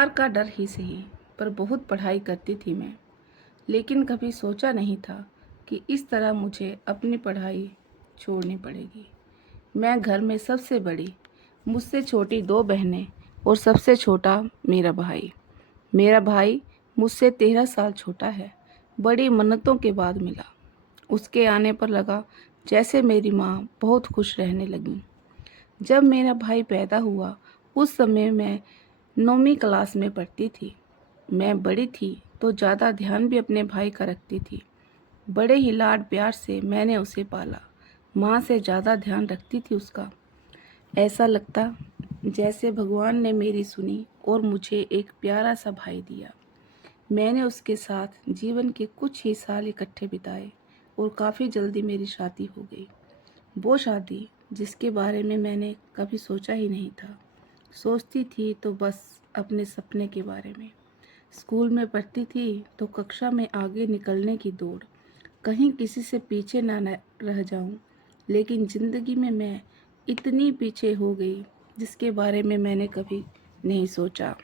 हार का डर ही सही, पर बहुत पढ़ाई करती थी मैं। लेकिन कभी सोचा नहीं था कि इस तरह मुझे अपनी पढ़ाई छोड़नी पड़ेगी। मैं घर में सबसे बड़ी, मुझसे छोटी 2 बहनें और सबसे छोटा मेरा भाई। मेरा भाई मुझसे 13 साल छोटा है। बड़ी मन्नतों के बाद मिला। उसके आने पर लगा जैसे मेरी माँ बहुत खुश रहने लगी। जब मेरा भाई पैदा हुआ, उस समय मैं 9वीं क्लास में पढ़ती थी। मैं बड़ी थी तो ज़्यादा ध्यान भी अपने भाई का रखती थी। बड़े ही लाड प्यार से मैंने उसे पाला। माँ से ज़्यादा ध्यान रखती थी उसका। ऐसा लगता जैसे भगवान ने मेरी सुनी और मुझे एक प्यारा सा भाई दिया। मैंने उसके साथ जीवन के कुछ ही साल इकट्ठे बिताए और काफ़ी जल्दी मेरी शादी हो गई। वो शादी जिसके बारे में मैंने कभी सोचा ही नहीं था। सोचती थी तो बस अपने सपने के बारे में। स्कूल में पढ़ती थी तो कक्षा में आगे निकलने की दौड़, कहीं किसी से पीछे ना रह जाऊं। लेकिन ज़िंदगी में मैं इतनी पीछे हो गई जिसके बारे में मैंने कभी नहीं सोचा।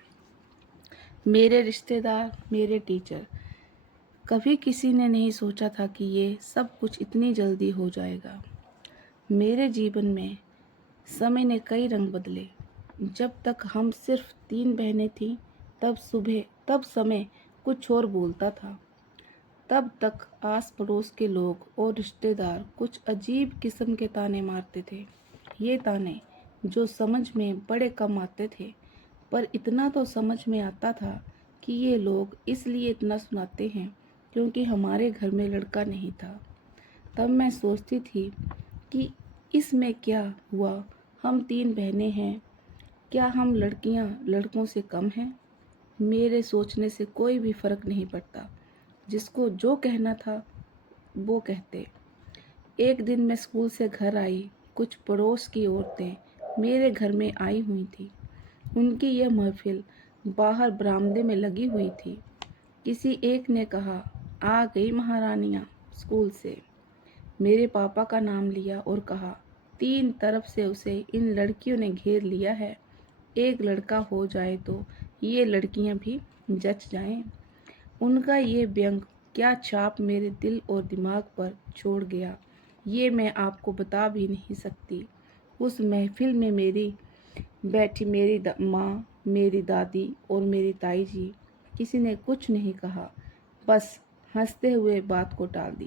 मेरे रिश्तेदार, मेरे टीचर, कभी किसी ने नहीं सोचा था कि ये सब कुछ इतनी जल्दी हो जाएगा। मेरे जीवन में समय ने कई रंग बदले। जब तक हम सिर्फ 3 बहनें थीं, तब समय कुछ और बोलता था। तब तक आस पड़ोस के लोग और रिश्तेदार कुछ अजीब किस्म के ताने मारते थे। ये ताने जो समझ में बड़े कम आते थे, पर इतना तो समझ में आता था कि ये लोग इसलिए इतना सुनाते हैं क्योंकि हमारे घर में लड़का नहीं था। तब मैं सोचती थी कि इसमें क्या हुआ, हम 3 बहनें हैं, क्या हम लड़कियां लड़कों से कम हैं? मेरे सोचने से कोई भी फर्क नहीं पड़ता। जिसको जो कहना था वो कहते। एक दिन मैं स्कूल से घर आई। कुछ पड़ोस की औरतें मेरे घर में आई हुई थी। उनकी यह महफिल बाहर बरामदे में लगी हुई थी। किसी एक ने कहा, आ गई महारानियां स्कूल से। मेरे पापा का नाम लिया और कहा, 3 तरफ से उसे इन लड़कियों ने घेर लिया है। एक लड़का हो जाए तो ये लड़कियां भी जच जाएं। उनका ये व्यंग क्या छाप मेरे दिल और दिमाग पर छोड़ गया, ये मैं आपको बता भी नहीं सकती। उस महफिल में मेरी बैठी मेरी माँ, मेरी दादी और मेरी ताई जी, किसी ने कुछ नहीं कहा, बस हंसते हुए बात को टाल दी।